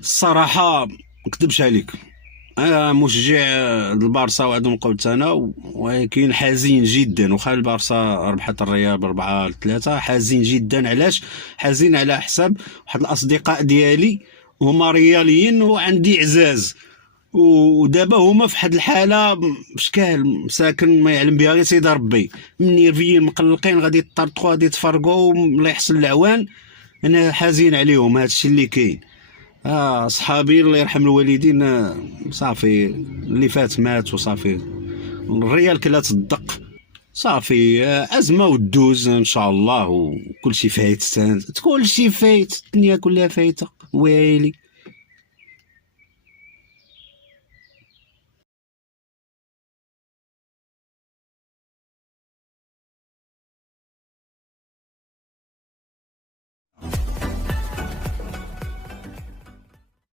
الصراحه ما نكذبش عليك، انا مشجع البارسا وعندهم قلت انا، ولكن حزين جدا. وخا البارسا ربحت الريال ب4-3، حزين جدا. علاش حزين؟ على حساب واحد الاصدقاء ديالي هما رياليين وعندي عزاز، ودابا هما في واحد الحاله بشكال مساكن ما يعلم بها غير سيدي ربي، منيرفيين مقلقين، غادي يطرطقوا، غادي يتفرقوا، الله يحسن العوان. انا حزين عليهم، هادشي اللي كاين. صحابي الله يرحم الوالدين، صافي اللي فات مات وصافي. الريال كلا تصدق، صافي. أزمة ودوز إن شاء الله، وكل شي فايت، كل شي فايت، الدنيا كلها فايتة، ويلي.